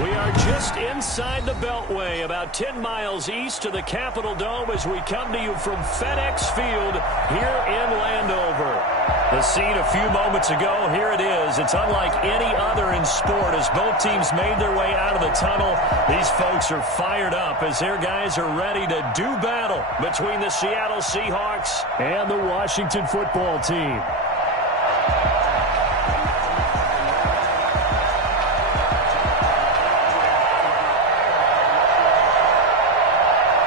We are just inside the Beltway, about 10 miles east of the Capitol Dome as we come to you from FedEx Field here in Landover. The scene a few moments ago, here it is. It's unlike any other in sport as both teams made their way out of the tunnel. These folks are fired up as their guys are ready to do battle between the Seattle Seahawks and the Washington football team.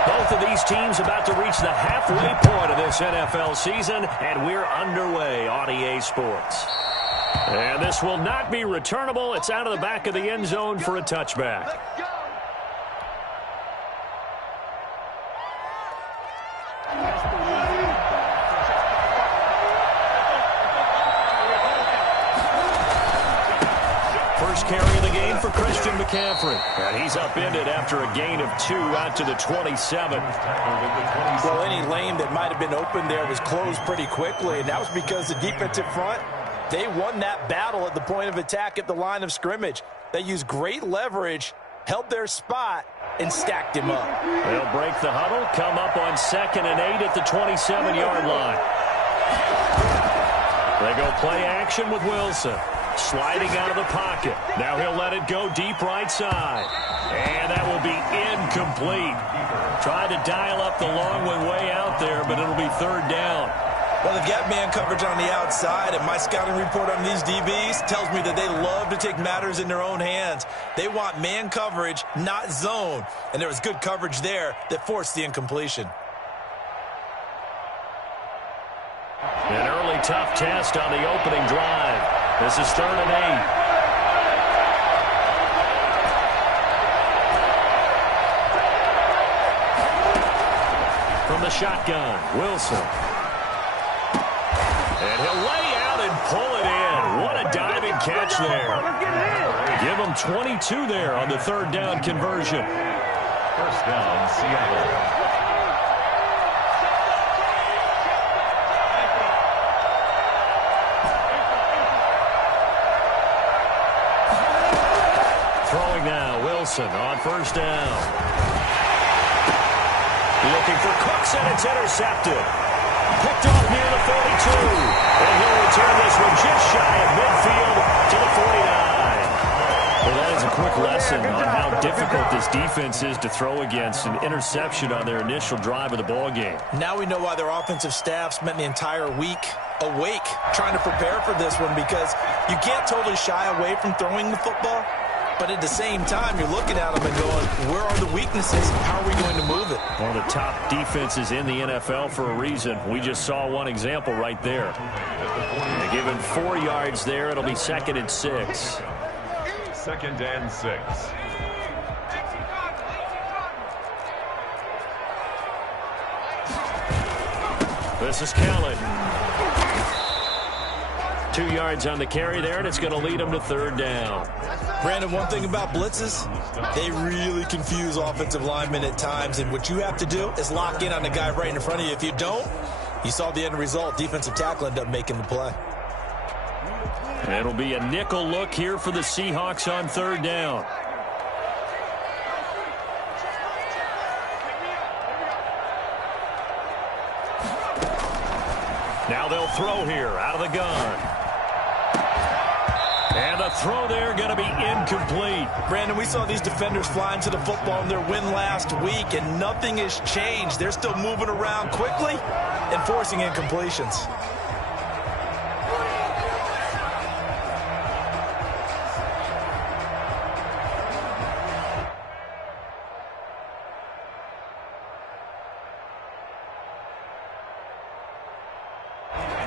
Both of these teams about to reach the halfway point of this NFL season, and we're underway on EA Sports. And this will not be returnable. It's out of the back of the end zone for a touchback. First carry of the game for Christian McCaffrey. And he's upended after a gain of 2 out to the 27. Well, any lane that might have been open there was closed pretty quickly, and that was because the defensive front, they won that battle at the point of attack at the line of scrimmage. They used great leverage, held their spot, and stacked him up. They'll break the huddle, come up on 2nd and 8 at the 27-yard line. They go play action with Wilson. Sliding out of the pocket. Now he'll let it go deep right side. And that will be incomplete. Tried to dial up the long one way out there, but it'll be 3rd down. Well, they've got man coverage on the outside, and my scouting report on these DBs tells me that they love to take matters in their own hands. They want man coverage, not zone. And there was good coverage there that forced the incompletion. An early tough test on the opening drive. This is 3rd and 8. From the shotgun, Wilson. And he'll lay out and pull it in. What a diving catch there. Give him 22 there on the 3rd down conversion. First down, Seattle. Throwing now, Wilson on 1st down. Looking for Cooks, and it's intercepted. Picked off near the 42. And he'll return this one just shy of midfield to the 49. Well, that is a quick lesson on how difficult this defense is to throw against. An interception on their initial drive of the ballgame. Now we know why their offensive staff spent the entire week awake trying to prepare for this one, because you can't totally shy away from throwing the football. But at the same time, you're looking at them and going, where are the weaknesses? How are we going to move it? One of the top defenses in the NFL for a reason. We just saw one example right there. They give him 4 yards there. It'll be 2nd and 6. 2nd and 6. This is Kellen. 2 yards on the carry there, and it's going to lead them to 3rd down. Brandon, one thing about blitzes, they really confuse offensive linemen at times, and what you have to do is lock in on the guy right in front of you. If you don't, you saw the end result. Defensive tackle ended up making the play. It'll be a nickel look here for the Seahawks on 3rd down. Now they'll throw here out of the gun. And the throw there going to be incomplete. Brandon, we saw these defenders flying to the football in their win last week, and nothing has changed. They're still moving around quickly and forcing incompletions.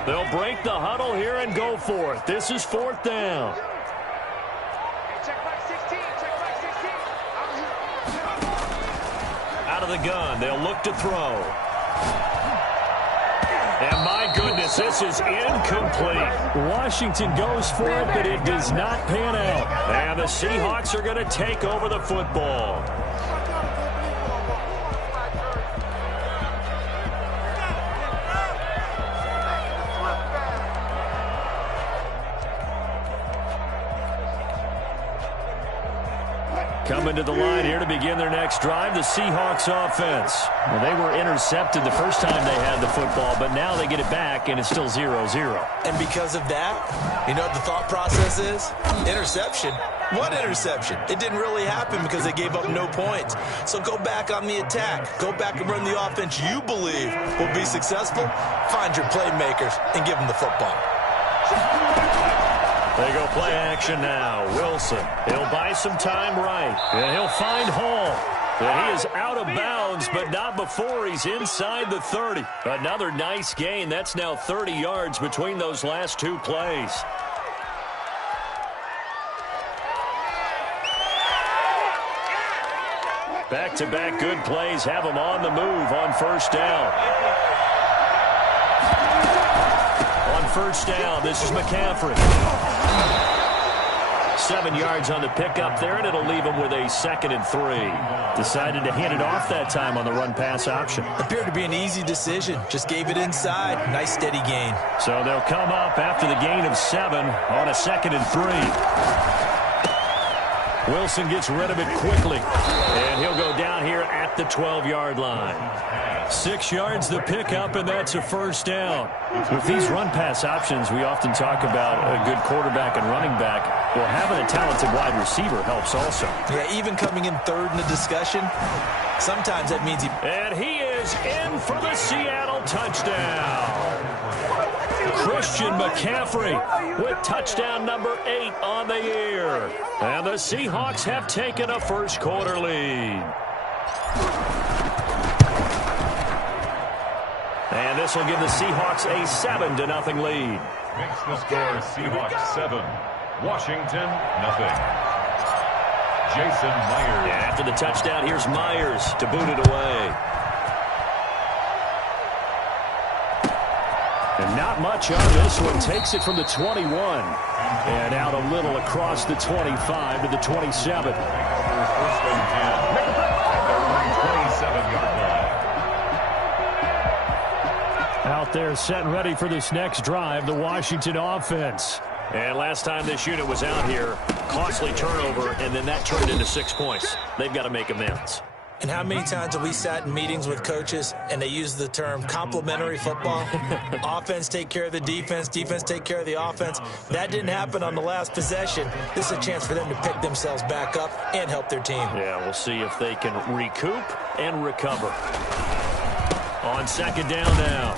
They'll break the huddle here and go for it. This is 4th down. Out of the gun, they'll look to throw. And my goodness, this is incomplete. Washington goes for it, but it does not pan out. And the Seahawks are going to take over the football. Coming to the line here to begin their next drive, the Seahawks offense. Well, they were intercepted the first time they had the football, but now they get it back, and it's still 0-0. And because of that, you know what the thought process is? Interception. What interception? It didn't really happen because they gave up no points. So go back on the attack. Go back and run the offense you believe will be successful. Find your playmakers and give them the football. They go play action now. Wilson, he'll buy some time right, and he'll find Hall. And he is out of bounds, but not before he's inside the 30. Another nice gain. That's now 30 yards between those last two plays. Back-to-back good plays have him on the move on first down. On first down, this is McCaffrey. 7 yards on the pickup there, and it'll leave him with a 2nd and 3. Decided to hand it off that time on the run-pass option. Appeared to be an easy decision. Just gave it inside. Nice, steady gain. So they'll come up after the gain of 7 on a 2nd and 3. Wilson gets rid of it quickly, and he'll go down here at the 12-yard line. 6 yards the pickup, and that's a first down. With these run-pass options, we often talk about a good quarterback and running back. Well, having a talented wide receiver helps also. Yeah, even coming in third in the discussion, sometimes that means he... And he is in for the Seattle touchdown. Christian McCaffrey with touchdown number 8 on the year. And the Seahawks have taken a first-quarter lead. And this will give the Seahawks a 7-0 lead. Makes the score Seahawks 7, Washington 0. Jason Myers. After the touchdown, here's Myers to boot it away. And not much on this one. Takes it from the 21. And out a little across the 25 to the 27. First and 10. At their 27-yard line. Out there set and ready for this next drive, the Washington offense. And last time this unit was out here, costly turnover, and then that turned into 6 points. They've got to make amends. And how many times have we sat in meetings with coaches and they use the term complementary football? Offense take care of the defense, defense take care of the offense. That didn't happen on the last possession. This is a chance for them to pick themselves back up and help their team. Yeah, we'll see if they can recoup and recover. On second down now,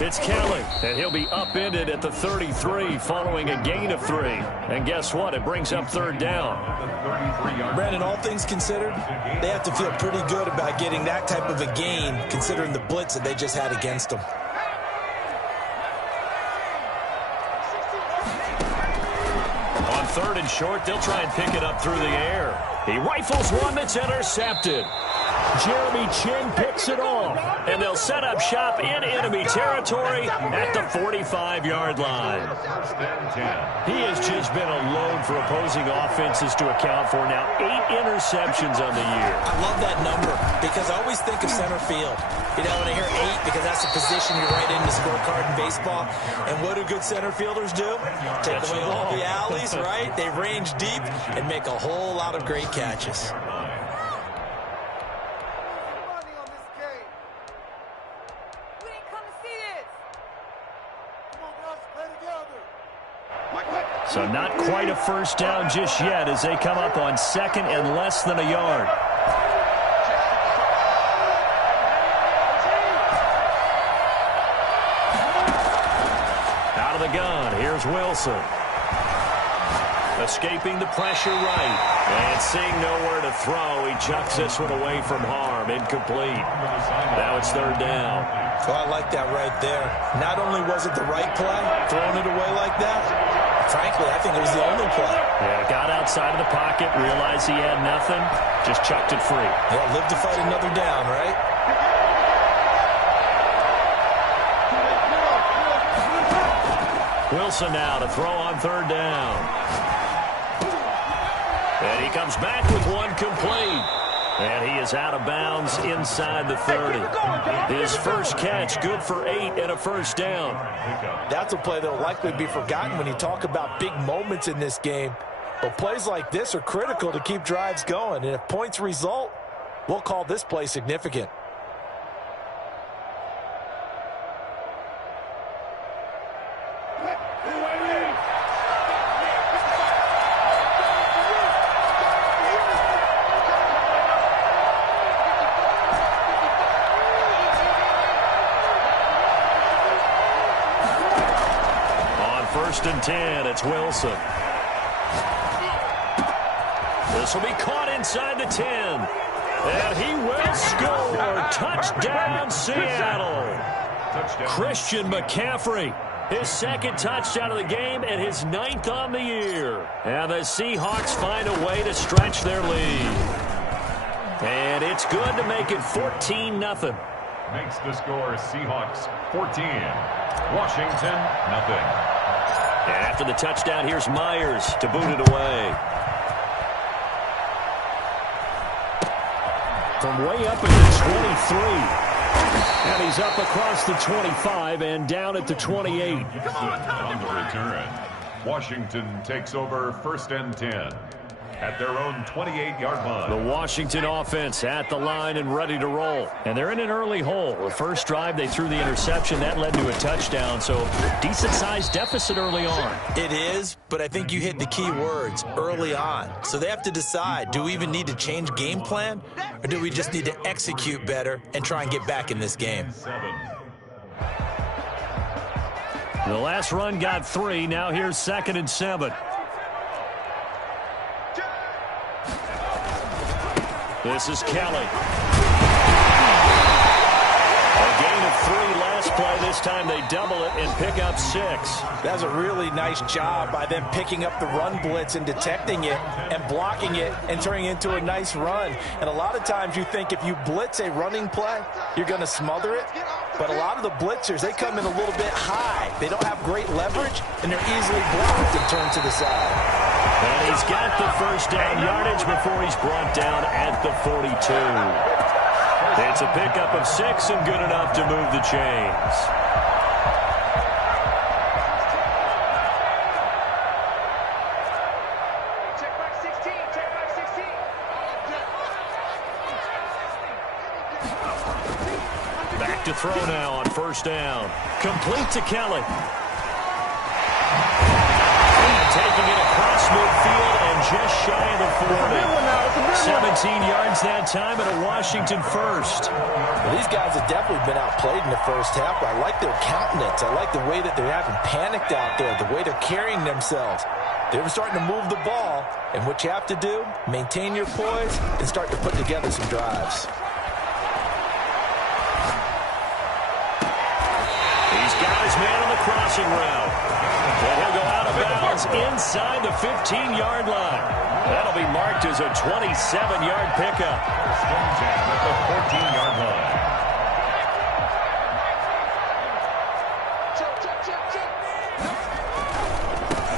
it's Kelly, and he'll be upended at the 33 following a gain of 3. And guess what? It brings up third down. Brandon, all things considered, they have to feel pretty good about getting that type of a gain considering the blitz that they just had against them. On third and short, they'll try and pick it up through the air. He rifles one that's intercepted. Jeremy Chin picks it off, and they'll set up shop in enemy territory at the 45-yard line. He has just been a load for opposing offenses to account for now. 8 interceptions on the year. I love that number because I always think of center field. You know, when I hear 8, because that's the position you write in the scorecard in baseball. And what do good center fielders do? Take away all the alleys, right? They range deep and make a whole lot of great catches. So not quite a first down just yet as they come up on second and less than a yard. Out of the gun, here's Wilson. Escaping the pressure right. And seeing nowhere to throw, he chucks this one away from harm. Incomplete. Now it's third down. Well, I like that right there. Not only was it the right play, throwing it away like that, frankly, I think it was the only play. Yeah, got outside of the pocket, realized he had nothing, just chucked it free. Yeah, live to fight another down, right? Wilson now to throw on third down. And he comes back with one complete. And he is out of bounds inside the 30. His first catch, good for 8 and a first down. That's a play that will likely be forgotten when you talk about big moments in this game. But plays like this are critical to keep drives going. And if points result, we'll call this play significant. First and 10, it's Wilson. This will be caught inside the 10. And he will score. Touchdown, Seattle. Christian McCaffrey, his second touchdown of the game and his 9th on the year. And the Seahawks find a way to stretch their lead. And it's good to make it 14-0. Makes the score Seahawks 14. Washington, nothing. After the touchdown, here's Myers to boot it away. From way up at the 23. And he's up across the 25 and down at the 28. On the return, Washington takes over first and 10. At their own 28-yard line. The Washington offense at the line and ready to roll. And they're in an early hole. The first drive, they threw the interception. That led to a touchdown. So decent-sized deficit early on. It is, but I think you hit the key words, early on. So they have to decide, do we even need to change game plan? Or do we just need to execute better and try and get back in this game? The last run got 3. Now here's 2nd and 7. This is Kelly. A gain of 3 last play. This time they double it and pick up 6. That's a really nice job by them picking up the run blitz and detecting it and blocking it and turning it into a nice run. And a lot of times you think if you blitz a running play, you're going to smother it. But a lot of the blitzers, they come in a little bit high. They don't have great leverage, and they're easily blocked and turned to the side. And he's got the first down yardage before he's brought down at the 42. It's a pickup of 6 and good enough to move the chains. Check back 16, check back 16. Back to throw now on first down. Complete to Kelly. Taking it across midfield and just shy of the 40. 17 yards that time and a Washington first. Well, these guys have definitely been outplayed in the first half, but I like their countenance. I like the way that they're having panicked out there, the way they're carrying themselves. They're starting to move the ball, and what you have to do, maintain your poise and start to put together some drives. He's got his man on the crossing route. And he'll go out of bounds inside the 15-yard line. That'll be marked as a 27-yard pickup. First and 10 at the 14-yard line.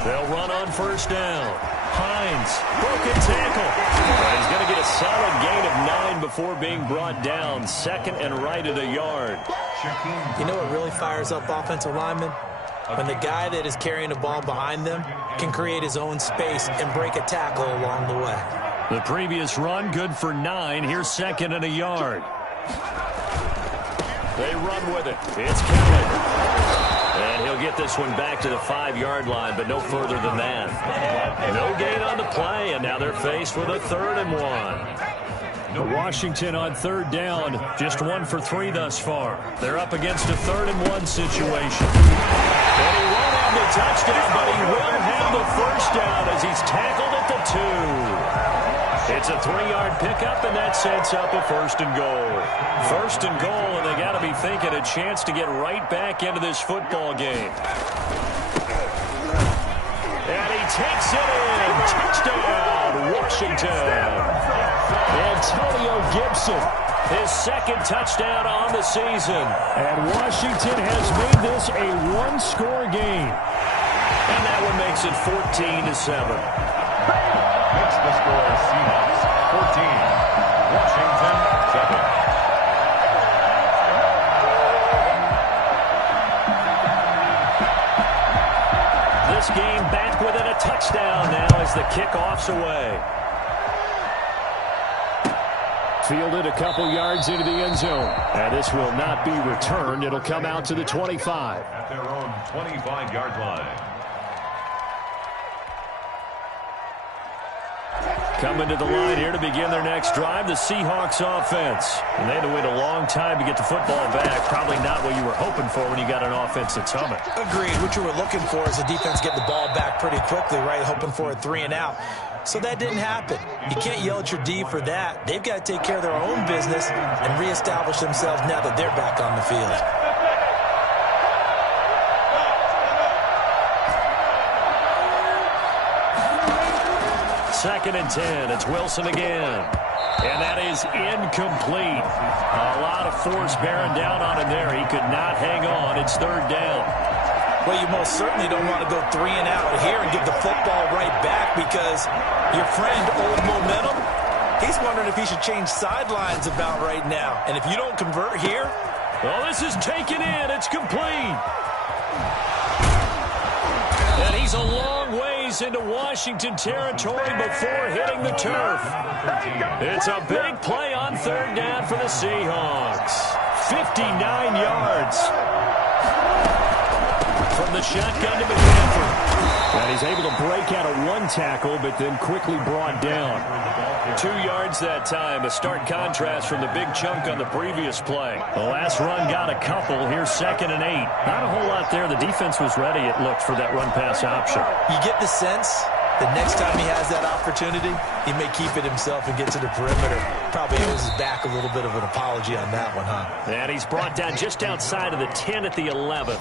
They'll run on first down. Hines, broken tackle. He's going to get a solid gain of 9 before being brought down. 2nd and right at a yard. You know what really fires up offensive linemen? When the guy that is carrying the ball behind them can create his own space and break a tackle along the way. The previous run good for 9. Here's 2nd and a yard. They run with it. It's Kelly. And he'll get this one back to the 5-yard line, but no further than that. No gain on the play, and now they're faced with a 3rd and 1. Washington on 3rd down, just 1 for 3 thus far. They're up against a 3rd and 1 situation. And he won't have the touchdown, but he will have the first down as he's tackled at the 2. It's a 3-yard pickup, and that sets up a 1st and goal. 1st and goal, and they got to be thinking a chance to get right back into this football game. And he takes it in. Touchdown, Washington. Antonio Gibson, his 2nd touchdown on the season. And Washington has made this a 1-score game. And that one makes it 14-7. Makes the score Seahawks 14. Washington 7. This game back within a touchdown now as the kickoff's away. Fielded a couple yards into the end zone. And this will not be returned. It'll come out to the 25. At their own 25-yard line. Coming to the line here to begin their next drive, the Seahawks offense. And they had to wait a long time to get the football back. Probably not what you were hoping for when you got an offense that's humming. Agreed. What you were looking for is the defense getting the ball back pretty quickly, right? Hoping for a 3 and out. So that didn't happen. You can't yell at your D for that. They've got to take care of their own business and reestablish themselves now that they're back on the field. Second and 10. It's Wilson again. And that is incomplete. A lot of force bearing down on him there. He could not hang on. It's third down. Well, you most certainly don't want to go 3 and out here and give the football right back because your friend, Old Momentum, he's wondering if he should change sidelines about right now. And if you don't convert here... Well, this is taken in. It's complete. And he's a long ways into Washington territory before hitting the turf. It's a big play on third down for the Seahawks. 59 yards. From the shotgun to McCaffrey. And he's able to break out of one tackle, but then quickly brought down. 2 yards that time. A stark contrast from the big chunk on the previous play. The last run got a couple. Here's 2nd and 8. Not a whole lot there. The defense was ready, it looked, for that run-pass option. You get the sense that next time he has that opportunity, he may keep it himself and get to the perimeter. Probably owes his back a little bit of an apology on that one, huh? And he's brought down just outside of the 10 at the 11.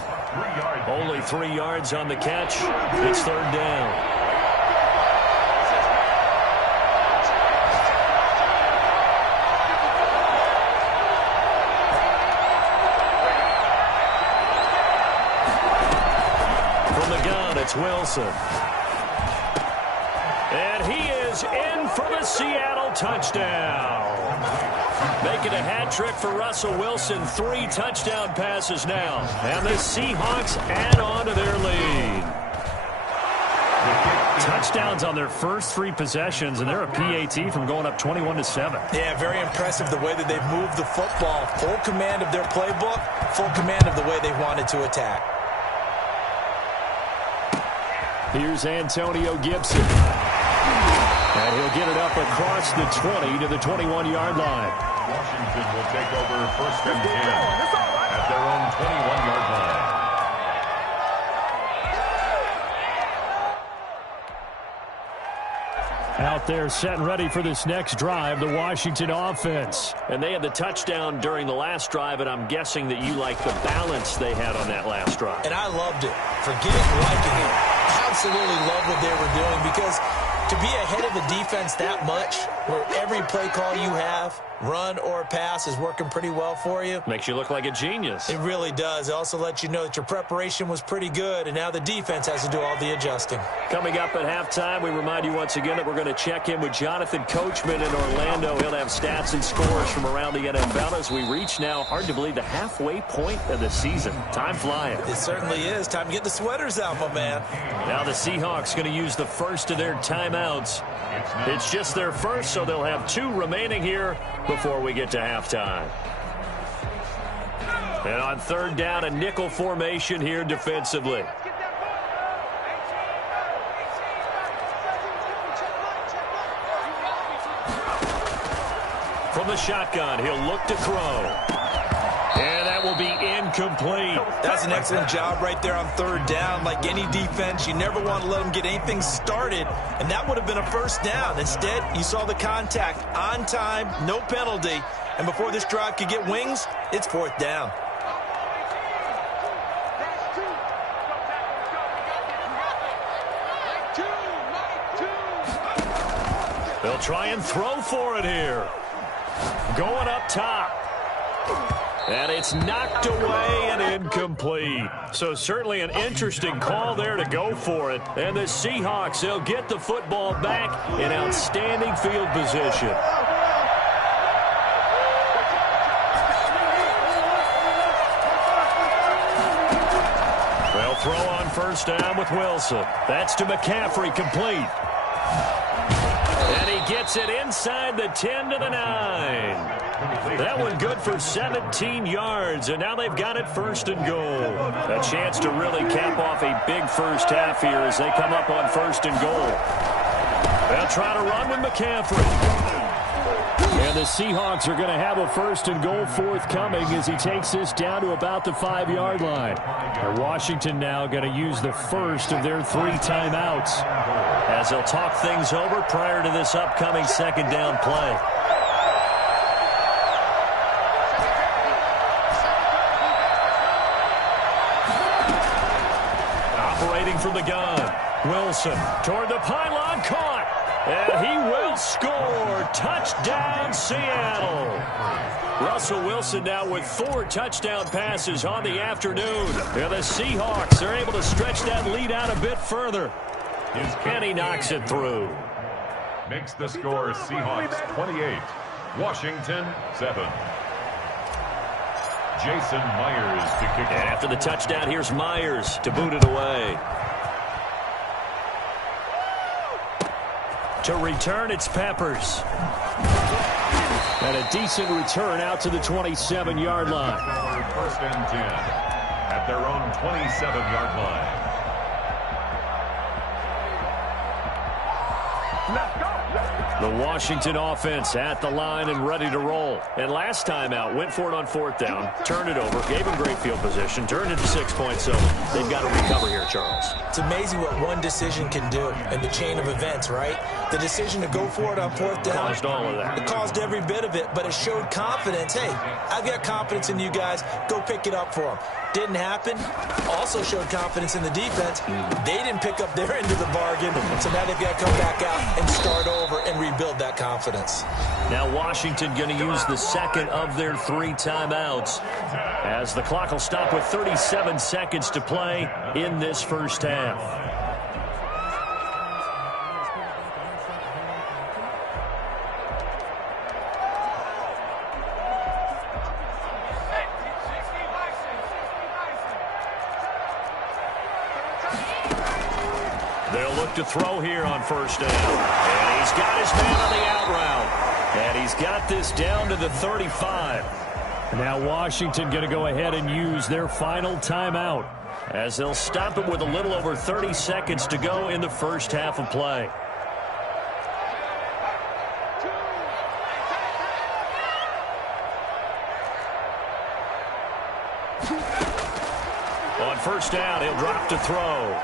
Only 3 yards on the catch. It's third down. From the gun, it's Wilson. And he is in for the Seattle touchdown. Making a hat trick for Russell Wilson. 3 touchdown passes now. And the Seahawks add on to their lead. Touchdowns on their first 3 possessions, and they're a PAT from going up 21-7. Yeah, very impressive the way that they've moved the football. Full command of their playbook, full command of the way they wanted to attack. Here's Antonio Gibson. And he'll get it up across the 20 to the 21-yard line. Washington will take over 1st and 10 at their own 21-yard line. Out there set and ready for this next drive, the Washington offense. And they had the touchdown during the last drive, and I'm guessing that you like the balance they had on that last drive. And I loved it. Forget liking it. Absolutely love what they were doing because to be ahead of the defense that much, where every play call you have, run or pass, is working pretty well for you. Makes you look like a genius. It really does. It also lets you know that your preparation was pretty good, and now the defense has to do all the adjusting. Coming up at halftime, we remind you once again that we're going to check in with Jonathan Coachman in Orlando. He'll have stats and scores from around the NFL as we reach now, hard to believe, the halfway point of the season. Time flying. It certainly is. Time to get the sweaters out, my man. Now the Seahawks going to use the first of their timeouts. It's just their first, so they'll have 2 remaining here before we get to halftime. And on third down, a nickel formation here defensively. From the shotgun, he'll look to throw. And that will be incomplete. That's an excellent job right there on third down. Like any defense, you never want to let them get anything started, and that would have been a first down. Instead, you saw the contact on time, no penalty, and before this drive could get wings, it's 4th down. They'll try and throw for it here. Going up top. And it's knocked away and incomplete. So certainly an interesting call there to go for it. And the Seahawks, they'll get the football back in outstanding field position. They'll throw on first down with Wilson. That's to McCaffrey, complete. And he gets it inside the 10 to the 9. That one good for 17 yards, and now they've got it 1st and goal. A chance to really cap off a big first half here as they come up on 1st and goal. They'll try to run with McCaffrey. And the Seahawks are going to have a 1st and goal forthcoming as he takes this down to about the 5-yard line. And Washington now going to use the first of their 3 timeouts as they'll talk things over prior to this upcoming 2nd down play. Operating from the gun, Wilson toward the pylon, caught. And he will score. Touchdown, Seattle. Russell Wilson now with 4 touchdown passes on the afternoon. And the Seahawks are able to stretch that lead out a bit further. And he knocks it through. Makes the score Seahawks 28, Washington 7. Jason Myers to kick And off. after the touchdown, here's Myers to boot it away. To return, it's Peppers. And a decent return out to the 27-yard line. 1st and 10 at their own 27-yard line. The Washington offense at the line and ready to roll. And last time out, went for it on 4th down, turned it over, gave him great field position, turned it to 6 points. So they've got to recover here, Charles. It's amazing what one decision can do in the chain of events, right? The decision to go for it on 4th down. Caused all of that. It caused every bit of it, but it showed confidence. Hey, I've got confidence in you guys. Go pick it up for them. Didn't happen. Also showed confidence in the defense. They didn't pick up their end of the bargain, so now they've got to come back out and start over and rebuild that confidence. Now Washington going to use the 2nd of their 3 timeouts as the clock will stop with 37 seconds to play in this first half. They'll look to throw here on 1st down. And he's got his man on the out route. And he's got this down to the 35. Now Washington going to go ahead and use their final timeout as they'll stop it with a little over 30 seconds to go in the first half of play. On 1st down, he'll drop to throw.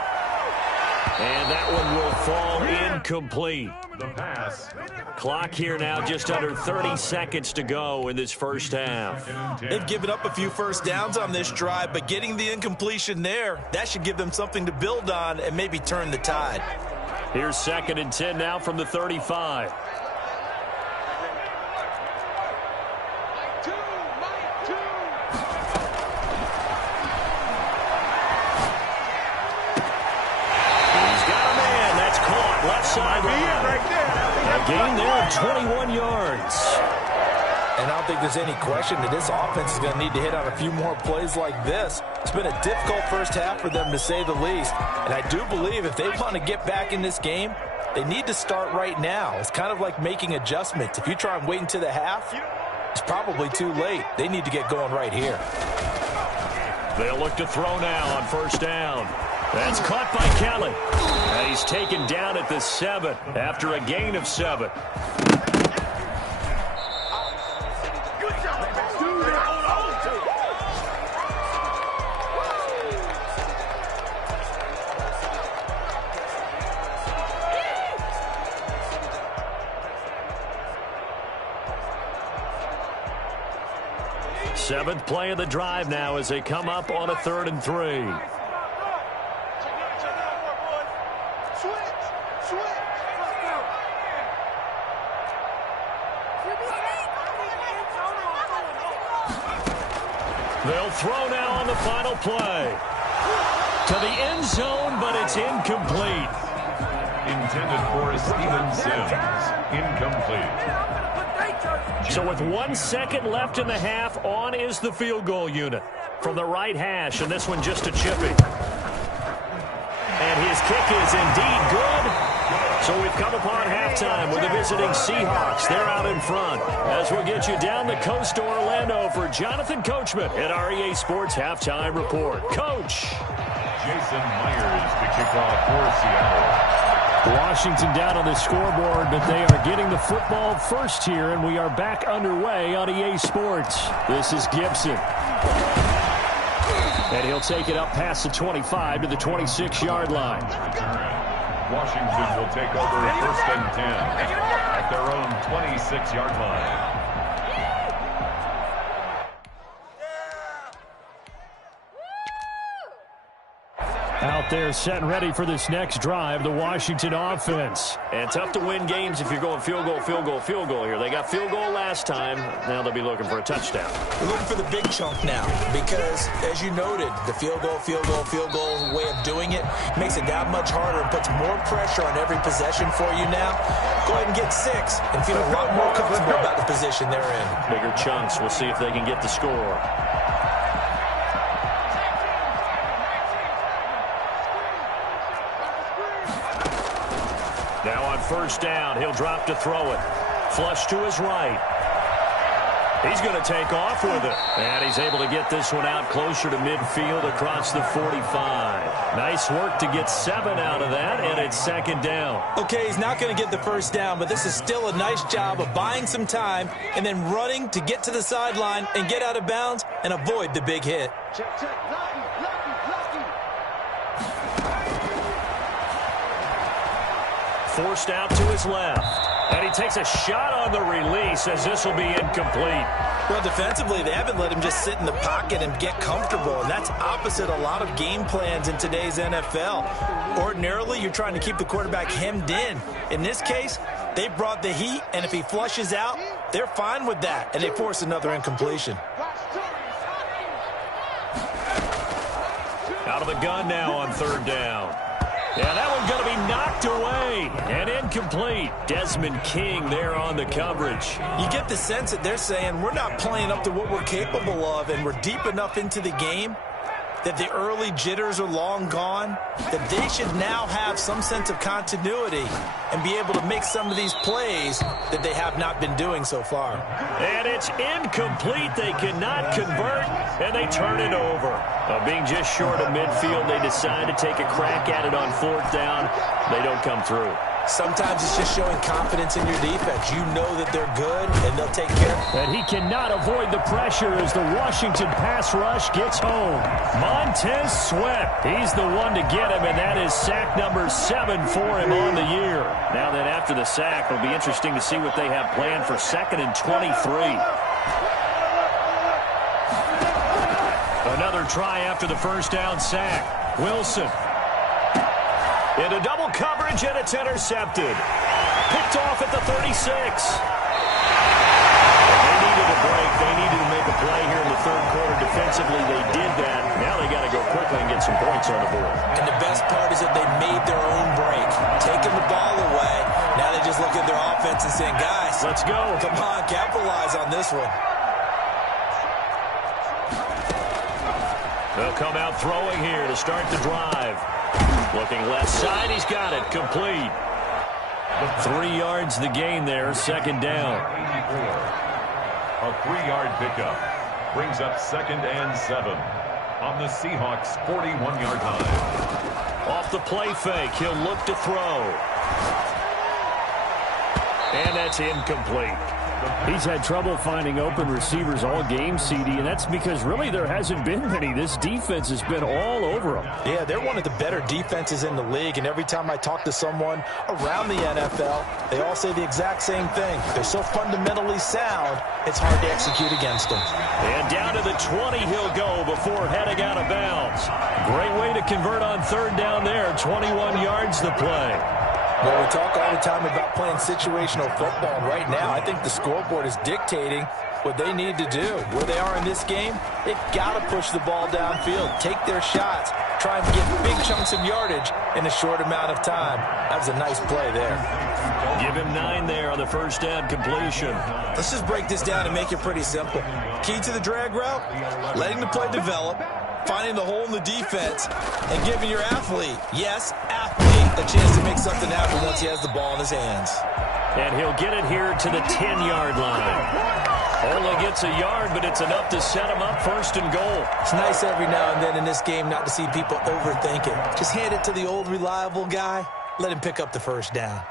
And that one will fall incomplete. The pass. Clock here now just under 30 seconds to go in this first half. They've given up a few 1st downs on this drive, but getting the incompletion there, that should give them something to build on and maybe turn the tide. Here's 2nd and 10 now from the 35. Left sideline. Right there. A gain there of 21 yards. And I don't think there's any question that this offense is going to need to hit on a few more plays like this. It's been a difficult first half for them, to say the least. And I do believe if they want to get back in this game, they need to start right now. It's kind of like making adjustments. If you try and wait until the half, it's probably too late. They need to get going right here. They'll look to throw now on 1st down. That's caught by Kelly. And he's taken down at the 7 after a gain of 7. Seventh play of the drive now as they come up on a 3rd and 3. They'll throw now on the final play. To the end zone, but it's incomplete. Intended for Steven Sims. Incomplete. So with 1 second left in the half, on is the field goal unit from the right hash, and this one just a chippy. And his kick is indeed good. So we've come upon halftime with the visiting Seahawks. They're out in front. As we'll get you down the coast to Orlando for Jonathan Coachman at REA Sports Halftime Report. Coach. Jason Myers to kick off for Seattle. Washington down on the scoreboard, but they are getting the football first here, and we are back underway on EA Sports. This is Gibson. And he'll take it up past the 25 to the 26-yard line. Washington will take over first and 10 at their own 26-yard line. Out there set and ready for this next drive, the Washington offense. And tough to win games if you're going field goal, field goal, field goal here. They got field goal last time. Now they'll be looking for a touchdown. We're looking for the big chunk now because, as you noted, the field goal way of doing it makes it that much harder and puts more pressure on every possession for you now. Go ahead and get 6 and feel a lot more comfortable about the position they're in. Bigger chunks. We'll see if they can get the score. Now on first down, he'll drop to throw it. Flush to his right. He's going to take off with it. And he's able to get this one out closer to midfield across the 45. Nice work to get 7 out of that, and it's second down. Okay, he's not going to get the first down, but this is still a nice job of buying some time and then running to get to the sideline and get out of bounds and avoid the big hit. Forced out to his left. And he takes a shot on the release as this will be incomplete. Well, defensively, they haven't let him just sit in the pocket and get comfortable, and that's opposite a lot of game plans in today's NFL. Ordinarily, you're trying to keep the quarterback hemmed in. In this case, they brought the heat, and if he flushes out, they're fine with that, and they force another incompletion. Out of the gun now on third down. Yeah, that one's going to be knocked away and incomplete. Desmond King there on the coverage. You get the sense that they're saying we're not playing up to what we're capable of, and we're deep enough into the game that the early jitters are long gone, that they should now have some sense of continuity and be able to make some of these plays that they have not been doing so far. And it's incomplete. They cannot convert, and they turn it over. Being just short of midfield, they decide to take a crack at it on fourth down. They don't come through. Sometimes it's just showing confidence in your defense. You know that they're good, and they'll take care. And he cannot avoid the pressure as the Washington pass rush gets home. Montez Sweat, he's the one to get him, and that is sack number 7 for him on the year. Now then, after the sack, it'll be interesting to see what they have planned for 2nd and 23. Another try after the first down sack. Wilson. Into double coverage, and it's intercepted. Picked off at the 36. They needed a break. They needed to make a play here in the third quarter. Defensively, they did that. Now they got to go quickly and get some points on the board. And the best part is that they made their own break. Taking the ball away. Now they just look at their offense and saying, guys, let's go. Come on, capitalize on this one. They'll come out throwing here to start the drive. Looking left side, he's got it, complete. 3 yards the gain there, second down. A 3-yard pickup brings up 2nd and 7 on the Seahawks' 41-yard line. Off the play fake, he'll look to throw. And that's incomplete. He's had trouble finding open receivers all game, CD, and that's because really there hasn't been many. This defense has been all over them. Yeah, they're one of the better defenses in the league, and every time I talk to someone around the NFL, they all say the exact same thing. They're so fundamentally sound, it's hard to execute against them. And down to the 20 he'll go before heading out of bounds. Great way to convert on third down there. 21 yards the play. Well, we talk all the time about playing situational football. Right now, I think the scoreboard is dictating what they need to do. Where they are in this game, they've got to push the ball downfield, take their shots, try and get big chunks of yardage in a short amount of time. That was a nice play there. Give him 9 there on the first down completion. Let's just break this down and make it pretty simple. Key to the drag route, letting the play develop, finding the hole in the defense, and giving your athlete, yes, athlete, a chance to make something happen once he has the ball in his hands. And he'll get it here to the 10-yard line. Only gets a yard, but it's enough to set him up first and goal. It's nice every now and then in this game not to see people overthink it. Just hand it to the old reliable guy. Let him pick up the first down.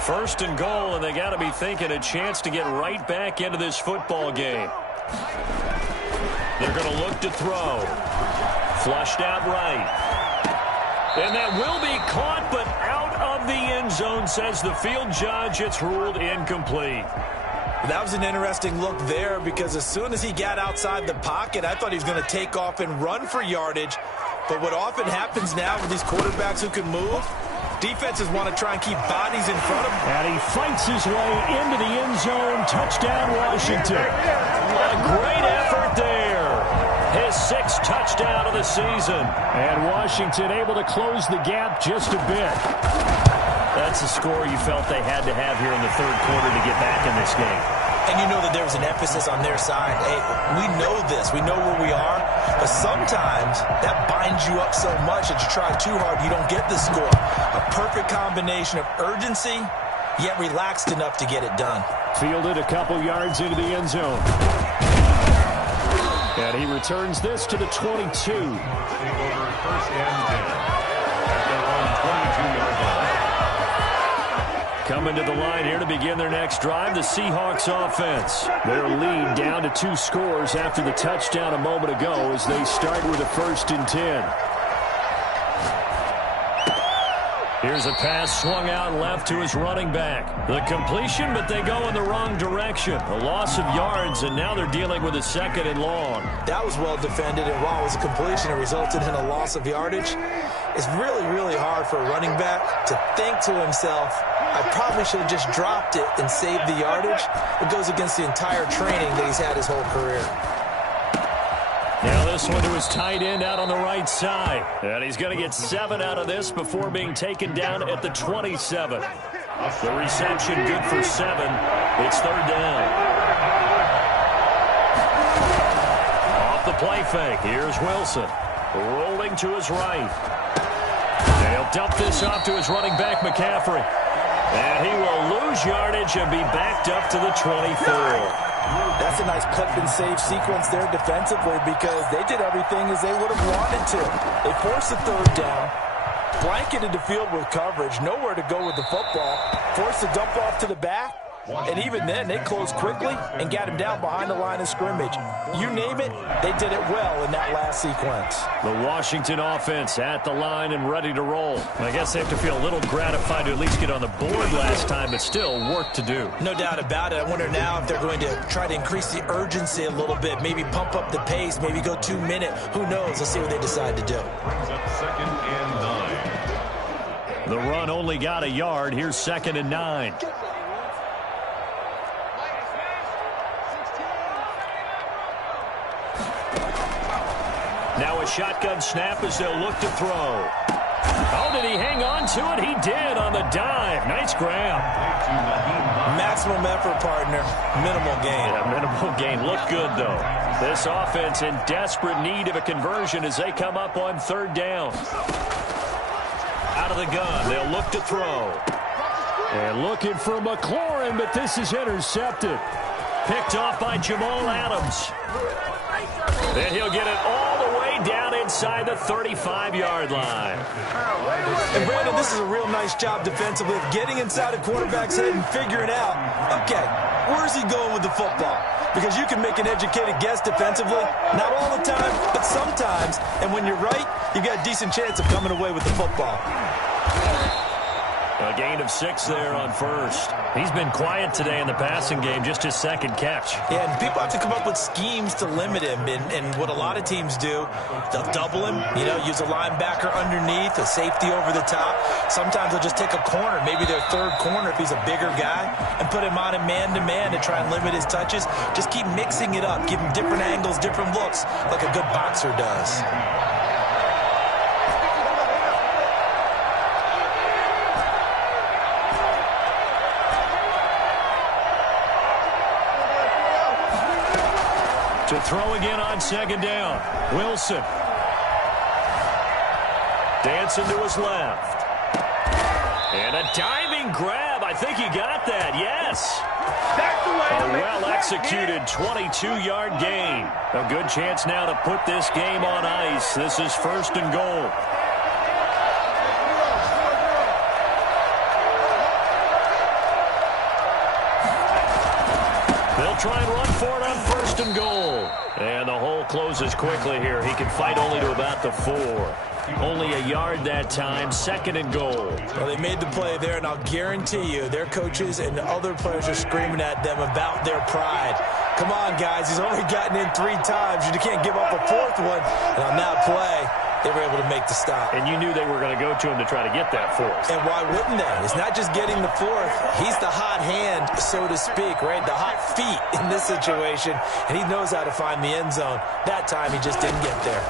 First and goal, and they got to be thinking a chance to get right back into this football game. They're going to look to throw. Flushed out right. And that will be caught, but out of the end zone, says the field judge. It's ruled incomplete. That was an interesting look there because as soon as he got outside the pocket, I thought he was going to take off and run for yardage. But what often happens now with these quarterbacks who can move, defenses want to try and keep bodies in front of him. And he fights his way into the end zone. Touchdown, Washington. A great effort there. His 6th touchdown of the season. And Washington able to close the gap just a bit. That's a score you felt they had to have here in the third quarter to get back in this game. And you know that there was an emphasis on their side. Hey, we know this. We know where we are. But sometimes that binds you up so much that you try too hard, you don't get the score. A perfect combination of urgency, yet relaxed enough to get it done. Fielded a couple yards into the end zone. And he returns this to the 22. Take over first and 10 at their own 22-yard line. Coming to the line here to begin their next drive, the Seahawks offense. Their lead down to 2 scores after the touchdown a moment ago as they start with a 1st and 10. Here's a pass swung out left to his running back. The completion, but they go in the wrong direction. A loss of yards, and now they're dealing with a 2nd and long. That was well defended, and while it was a completion, it resulted in a loss of yardage. It's really, really hard for a running back to think to himself, I probably should have just dropped it and saved the yardage. It goes against the entire training that he's had his whole career. Now this one to his tight end out on the right side. And he's going to get 7 out of this before being taken down at the 27. The reception good for 7. It's 3rd down. Off the play fake. Here's Wilson. Rolling to his right. They'll dump this off to his running back, McCaffrey. And he will lose yardage and be backed up to the 24. That's a nice clip and save sequence there defensively because they did everything as they would have wanted to. They forced the 3rd down, blanketed the field with coverage, nowhere to go with the football, forced the dump off to the back, and even then they closed quickly and got him down behind the line of scrimmage. You name it, they did it well in that last sequence. The Washington offense at the line and ready to roll. I guess they have to feel a little gratified to at least get on the board last time, but still work to do. No doubt about it. I wonder now if they're going to try to increase the urgency a little bit, maybe pump up the pace, maybe go 2-minute. Who knows? Let's see what they decide to do. Brings up 2nd and 9. The run only got a yard. Here's 2nd and 9. Now a shotgun snap as they'll look to throw. Oh, did he hang on to it? He did on the dive. Nice grab. Maximum effort, partner. Minimal gain. Yeah, minimal gain. Look good, though. This offense in desperate need of a conversion as they come up on 3rd down. Out of the gun. They'll look to throw. And looking for McLaurin, but this is intercepted. Picked off by Jamal Adams. Then he'll get it all the way down inside the 35-yard line. And Brandon, this is a real nice job defensively of getting inside a quarterback's head and figuring out, okay, where's he going with the football? Because you can make an educated guess defensively, not all the time, but sometimes. And when you're right, you've got a decent chance of coming away with the football. A gain of 6 there on 1st. He's been quiet today in the passing game, just his 2nd catch. Yeah, and people have to come up with schemes to limit him. And what a lot of teams do, they'll double him, use a linebacker underneath, a safety over the top. Sometimes they'll just take a corner, maybe their 3rd corner if he's a bigger guy, and put him on a man-to-man to try and limit his touches. Just keep mixing it up, give him different angles, different looks, like a good boxer does. To throw again on 2nd down. Wilson. Dancing to his left. And a diving grab. I think he got that. Yes. That's the way to A make well-executed 22-yard gain. A good chance now to put this game on ice. This is 1st and goal. They'll try and run for it on 1st and goal. And the hole closes quickly here. He can fight only to about the 4. Only a yard that time, 2nd and goal. Well, they made the play there, and I'll guarantee you their coaches and other players are screaming at them about their pride. Come on, guys. He's only gotten in 3 times. You can't give up a 4th one. And on that play, they were able to make the stop. And you knew they were going to go to him to try to get that 4th. And why wouldn't they? It's not just getting the 4th. He's the hot hand, so to speak, right? The hot feet in this situation. And he knows how to find the end zone. That time, he just didn't get there.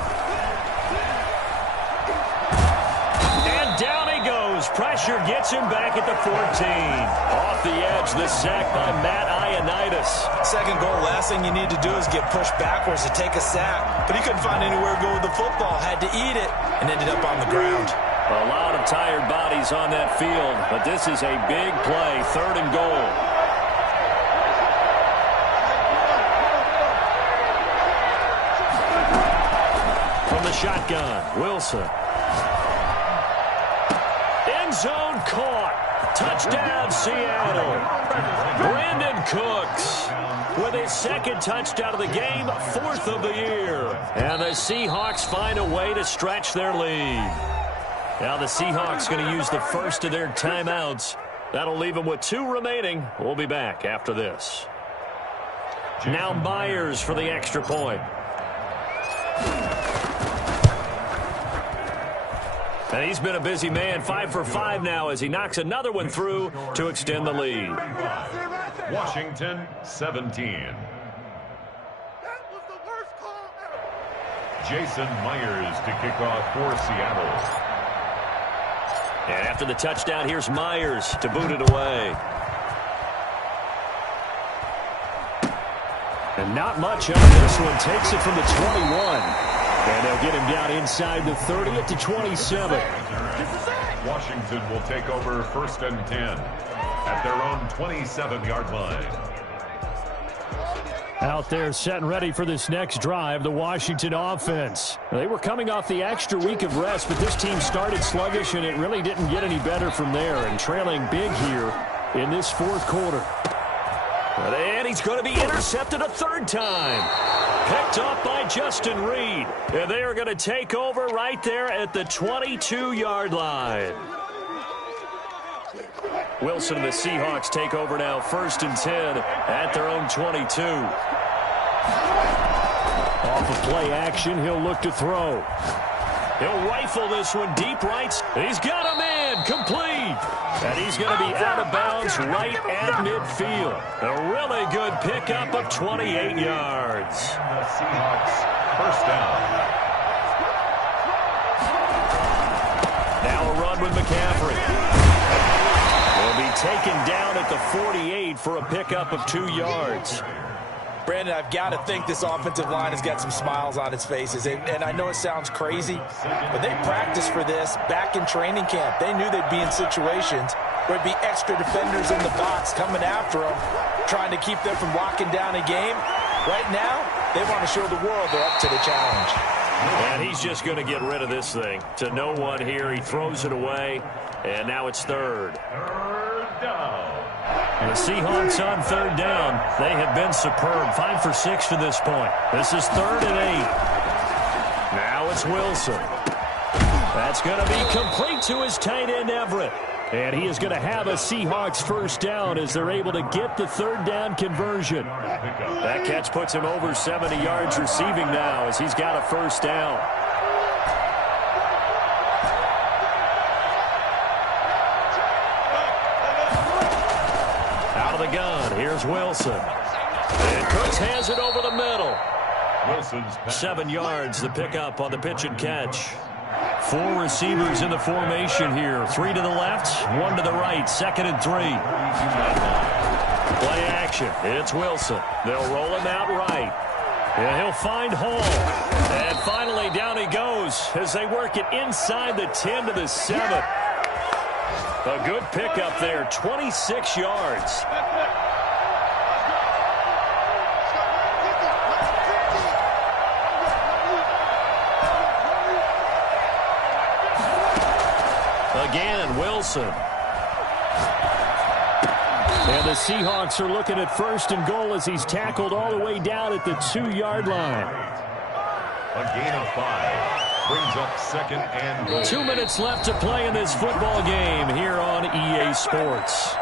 Pressure gets him back at the 14. Off the edge, the sack by Matt Ioannidis. 2nd goal, last thing you need to do is get pushed backwards to take a sack. But he couldn't find anywhere to go with the football. Had to eat it and ended up on the ground. A lot of tired bodies on that field, but this is a big play, 3rd and goal. From the shotgun, Wilson. Zone caught. Touchdown, Seattle. Brandon Cooks with his 2nd touchdown of the game, 4th of the year. And the Seahawks find a way to stretch their lead. Now the Seahawks going to use the first of their timeouts. That'll leave them with 2 remaining. We'll be back after this. Now Myers for the extra point. And he's been a busy man, 5 for 5 now as he knocks another one through to extend the lead. Washington, 17. That was the worst call ever. Jason Myers to kick off for Seattle. And after the touchdown, here's Myers to boot it away. And not much on this one. Takes it from the 21. And they'll get him down inside the 30 at the 27. Washington will take over 1st and 10 at their own 27-yard line. Out there set and ready for this next drive, the Washington offense. They were coming off the extra week of rest, but this team started sluggish, and it really didn't get any better from there, and trailing big here in this 4th quarter. And he's going to be intercepted a 3rd time. Picked up by Justin Reed. And they are going to take over right there at the 22-yard line. Wilson and the Seahawks take over now, 1st and 10 at their own 22. Off of play action, he'll look to throw. He'll rifle this one deep right. He's got a man complete. And he's going to be out of bounds right at midfield. A really good pickup of 28 yards. The Seahawks, 1st down. Now a run with McCaffrey. Will be taken down at the 48 for a pickup of 2 yards. Brandon, I've got to think this offensive line has got some smiles on its faces. And I know it sounds crazy, but they practiced for this back in training camp. They knew they'd be in situations where it'd be extra defenders in the box coming after them, trying to keep them from locking down a game. Right now, they want to show the world they're up to the challenge. And he's just going to get rid of this thing. To no one here, he throws it away, and now it's 3rd. 3rd down. The Seahawks on 3rd down. They have been superb. 5 for 6 to this point. This is 3rd and 8. Now it's Wilson. That's going to be complete to his tight end, Everett. And he is going to have a Seahawks 1st down as they're able to get the 3rd down conversion. That catch puts him over 70 yards receiving now as he's got a 1st down. Out of the gun, here's Wilson. And Cooks has it over the middle. Wilson's 7 yards, the pickup on the pitch and catch. 4 receivers in the formation here. 3 to the left, 1 to the right. 2nd and 3. Play action. It's Wilson. They'll roll him out right. Yeah, he'll find Hall. And finally, down he goes as they work it inside the 10 to the 7. A good pickup there, 26 yards. Again, Wilson. And the Seahawks are looking at 1st and goal as he's tackled all the way down at the 2-yard line. A gain of 5 brings up 2nd and goal. 2 minutes left to play in this football game here on EA Sports.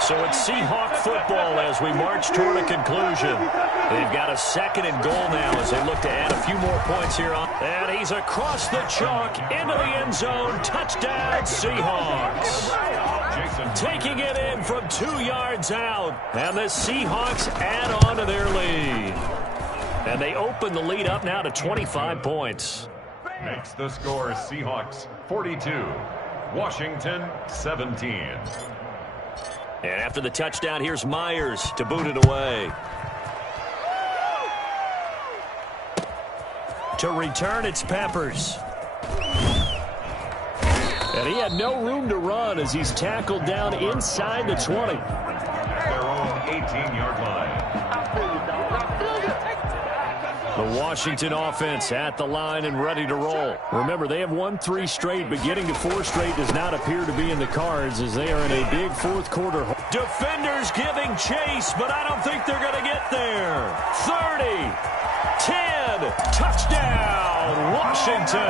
So it's Seahawk football as we march toward a conclusion. They've got a 2nd and goal now as they look to add a few more points here on. And he's across the chalk into the end zone. Touchdown, Seahawks. Taking it in from 2 yards out. And the Seahawks add on to their lead. And they open the lead up now to 25 points. Makes the score Seahawks 42, Washington 17. And after the touchdown, here's Myers to boot it away. To return, it's Peppers. And he had no room to run as he's tackled down inside the 20. Their own 18-yard line. The Washington offense at the line and ready to roll. Remember, they have won 3 straight, but getting to 4 straight does not appear to be in the cards as they are in a big 4th quarter. Defenders giving chase, but I don't think they're going to get there. 30, 10, touchdown, Washington.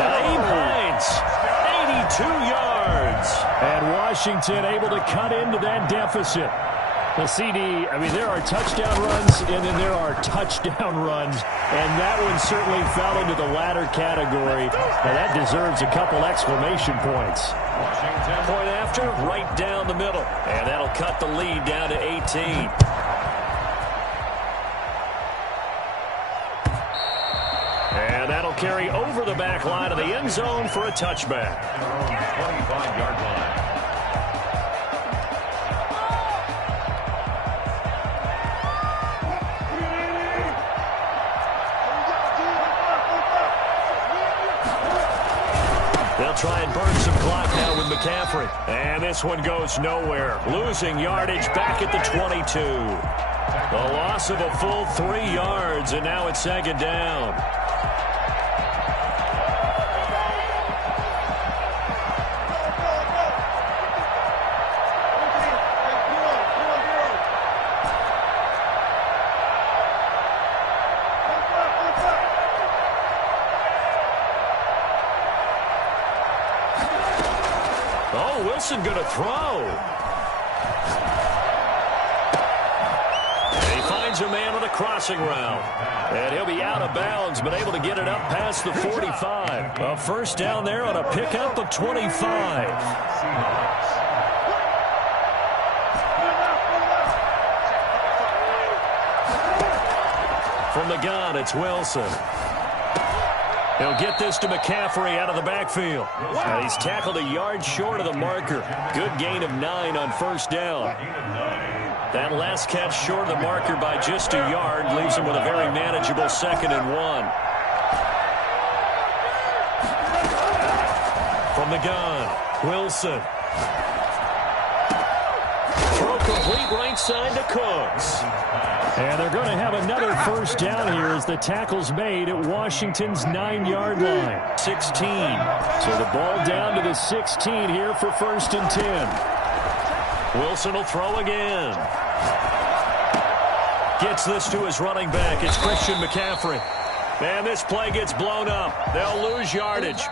Naeem Hines, 82 yards. And Washington able to cut into that deficit. The CD, I mean, there are touchdown runs, and then there are touchdown runs, and that one certainly fell into the latter category, and that deserves a couple exclamation points. Washington. Point after, right down the middle, and that'll cut the lead down to 18. And that'll carry over the back line of the end zone for a touchback. 25-yard line. They'll try and burn some clock now with McCaffrey. And this one goes nowhere. Losing yardage back at the 22. The loss of a full 3 yards, and now it's 2nd down. Oh, Wilson going to throw. And he finds a man on a crossing route. And he'll be out of bounds, but able to get it up past the 45. A 1st down there on a pickup of 25. From the gun, it's Wilson. He'll get this to McCaffrey out of the backfield. And he's tackled a yard short of the marker. Good gain of 9 on 1st down. That last catch short of the marker by just a yard leaves him with a very manageable 2nd and 1. From the gun, Wilson. Throw complete right side to Cooks. And they're going to have another 1st down here as the tackle's made at Washington's 9-yard line. 16. So the ball down to the 16 here for 1st and 10. Wilson will throw again. Gets this to his running back. It's Christian McCaffrey. And this play gets blown up. They'll lose yardage.